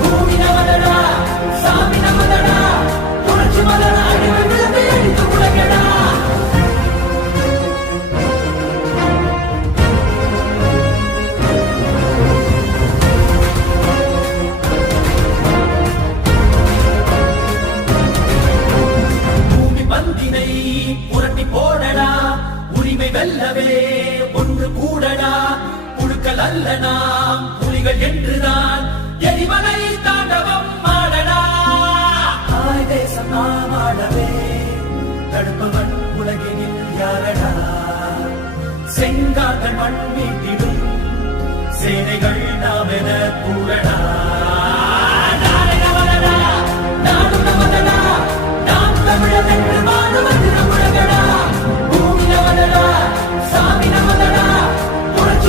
பூமி நமதடா சாமி நமதடா புரட்சி மலரா அடிமை விழுந்து அடித்து உலகடா. பூமி பந்தினை புரட்டி போடடா உரிமை வெல்லவே ஒன்று கூடடா. புழுக்கள் அல்ல நாம் புலிகள் என்றுதான் எரிமலை தாண்டவம் ஆடடா. தாய் தேசம் நாம் ஆடவே தடுப்பவன் உலகினில் யாரடா. செங்கார்கள் மண் மீட்டிடும் சேனைகள் நாம் என கூடடா.